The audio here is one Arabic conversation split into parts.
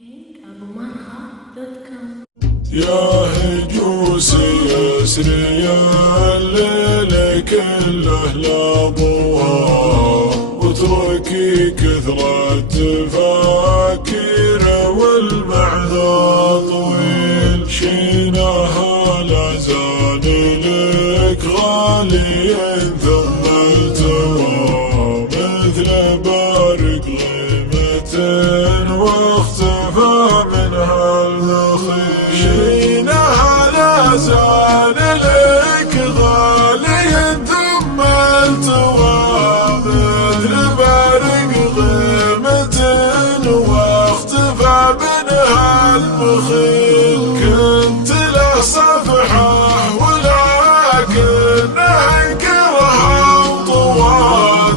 يا هجوس يسري الليل كله لابوها، واتركي كثرة تفاكير والمعذى طويل، شيناها لا زال لك غالي ثم التوى، مثل بارق غيمة واختفى منها النخيل، شيناها لا زال لك غالي ثم التوى، مثل بارق غيمة واختفى منها البخيل، كنت له صفحة ولكن انكرها وطوى،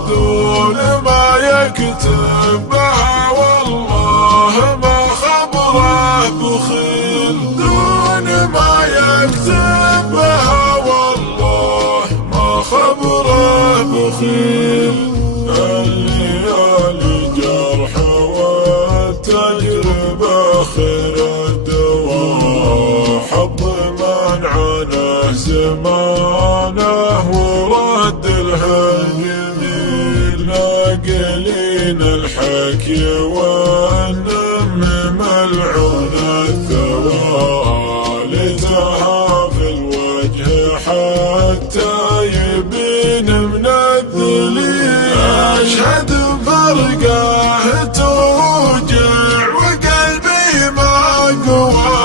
دون ما يكتب بها والله ما خبره بخيل، دون ما يكتب بها والله ما خبره بخيل. الليالي جرح والتجربة خير الدواء، حظ من عنه زمانه ورد له الجميل، ناقلين الحكي والنم ملعون الثوى، لتها في الوجه حتى يبين من الذليل، أشهد فرقه توجع وقلبي ما قوى،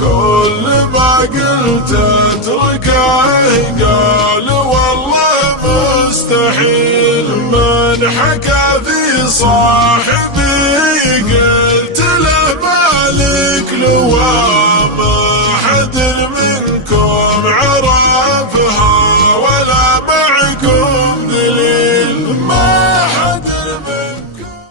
كل ما قلت اتركه قال والله مستحيل، من حكى في صار